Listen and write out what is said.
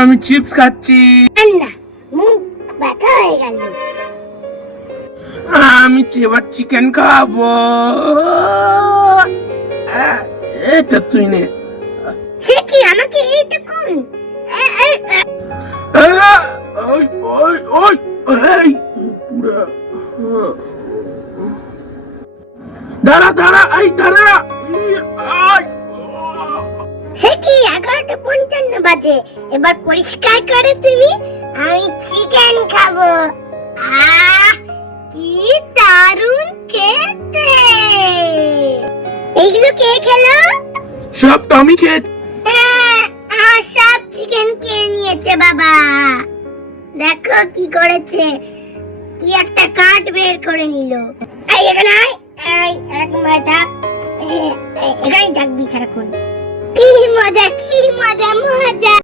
আমি চিপস খাচ্ছি। না, মুখ ব্যথা হয়ে গেল। আমি এবার চিকেন খাবো। এটা তুই নে। সে কি আমাকে এইটুকুন? ওই ওই ওই এই পুরা। দাঁড়া দাঁড়া, এই দাঁড়া। সে কি 11:55 বাজে? এবার পরিষ্কার করে তুমি। আমি চিকেন খাবো। আহ, কি দারুণ খেতে! এইগুলো কে খেলো? সব টমি খেয়েছে। আমার সব চিকেন খেয়ে নিয়েছে বাবা। দেখো কি করেছে, কি একটা কাঠ বের করে নিল। এই এখানে আয়, এই এরকম ভাবে থাক, এখানেই থাকবি সারাক্ষণ। কি মজা, কি মজা, মজা।